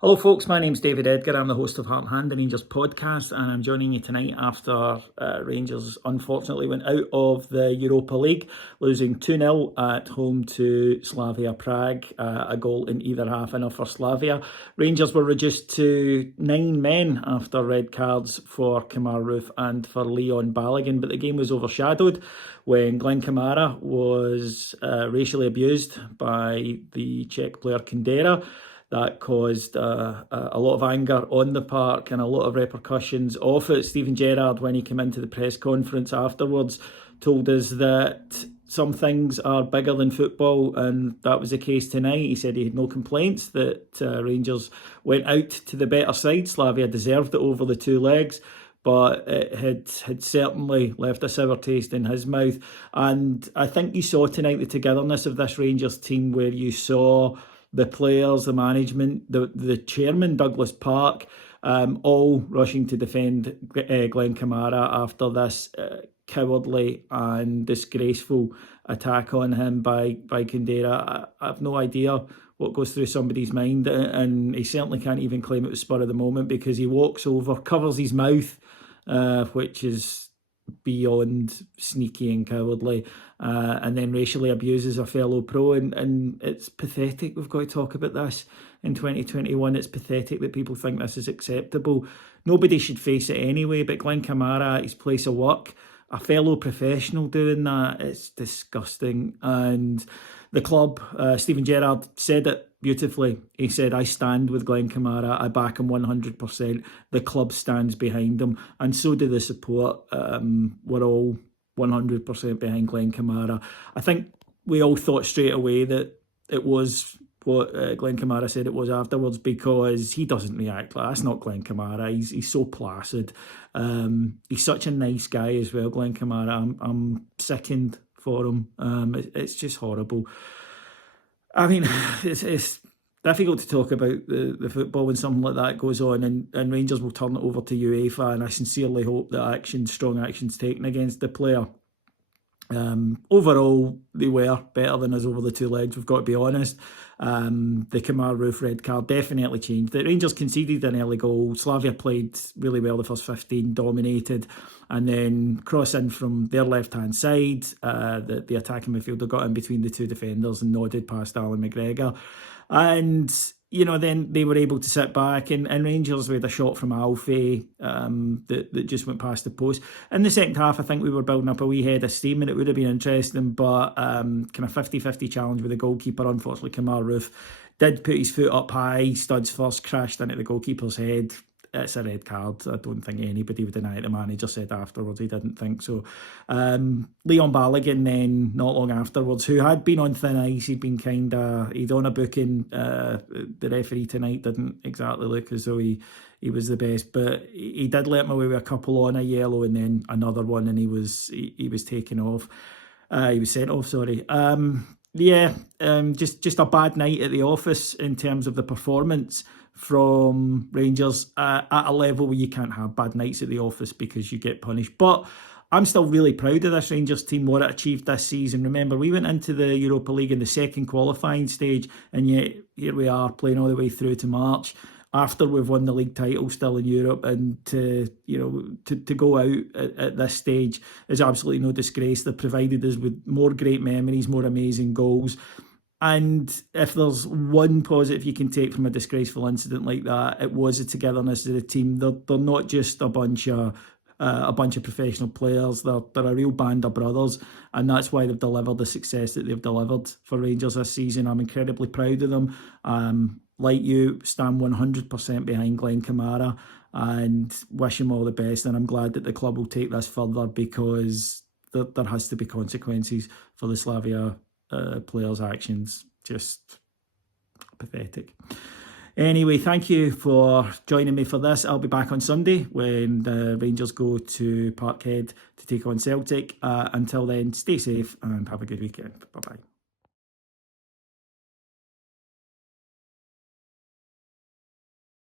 Hello folks, my name's David Edgar. I'm the host of Heart and Hand, the Rangers podcast, and I'm joining you tonight after Rangers unfortunately went out of the Europa League, losing 2-0 at home to Slavia Prague, a goal in either half, enough for Slavia. Rangers were reduced to 9 men after red cards for Kamara and for Leon Balogun, but the game was overshadowed when Glen Kamara was racially abused by the Czech player Kundera. That caused a lot of anger on the park and a lot of repercussions off it. Steven Gerrard, when he came into the press conference afterwards, told us that some things are bigger than football, and that was the case tonight. He said he had no complaints, that Rangers went out to the better side. Slavia deserved it over the two legs, but it had certainly left a sour taste in his mouth. And I think you saw tonight the togetherness of this Rangers team, where you saw the players, the management, the chairman, Douglas Park, all rushing to defend Glen Kamara after this cowardly and disgraceful attack on him by Kundera. I have no idea what goes through somebody's mind, and he certainly can't even claim it was spur of the moment, because he walks over, covers his mouth, which is beyond sneaky and cowardly, and then racially abuses a fellow pro, and it's pathetic. We've got to talk about this in 2021. It's pathetic that people think this is acceptable. Nobody should face it anyway, but Glen Kamara, his place of work, a fellow professional doing that, it's disgusting. And the club, Steven Gerrard said it beautifully. He said, "I stand with Glen Kamara. I back him 100%. The club stands behind him, and so do the support. We're all 100% behind Glen Kamara." I think we all thought straight away that it was what Glen Kamara said it was afterwards, because he doesn't react like that. That's not Glen Kamara. He's so placid. He's such a nice guy as well, Glen Kamara. I'm sickened for him. It's just horrible. I mean, it's difficult to talk about the football when something like that goes on, and Rangers will turn it over to UEFA, and I sincerely hope that strong action's taken against the player. Overall, they were better than us over the two legs, we've got to be honest. The Kamara red card definitely changed it. Rangers conceded an early goal. Slavia played really well the first 15, dominated, and then cross in from their left-hand side. The attacking midfielder got in between the two defenders and nodded past Alan McGregor. And then they were able to sit back, and Rangers with a shot from Alfie that just went past the post. In the second half, I think we were building up a wee head of steam, and it would have been interesting, but kind of 50-50 challenge with the goalkeeper. Unfortunately, Kamara did put his foot up high, studs first, crashed into the goalkeeper's head. It's a red card. I don't think anybody would deny it. The manager said afterwards he didn't think so. Leon Balogun then, not long afterwards, who had been on thin ice, he'd on a booking. The referee tonight didn't exactly look as though he was the best, but he did let him away with a couple on a yellow and then another one, and he was taken off. He was sent off, sorry. Just a bad night at the office in terms of the performance from Rangers, at a level where you can't have bad nights at the office because you get punished. But I'm still really proud of this Rangers team, what it achieved this season. Remember, we went into the Europa League in the second qualifying stage, and yet here we are playing all the way through to March after we've won the league title still in Europe, and to go out at this stage is absolutely no disgrace. They've provided us with more great memories, more amazing goals. And if there's one positive you can take from a disgraceful incident like that, it was the togetherness of the team. They're not just a bunch of professional players. They're a real band of brothers, and that's why they've delivered the success that they've delivered for Rangers this season. I'm incredibly proud of them. Like you, stand 100% behind Glen Kamara and wish him all the best. And I'm glad that the club will take this further, because there has to be consequences for the Slavia players' actions. Just pathetic. Anyway, thank you for joining me for this. I'll be back on Sunday when the Rangers go to Parkhead to take on Celtic. Until then, stay safe and have a good weekend. Bye-bye.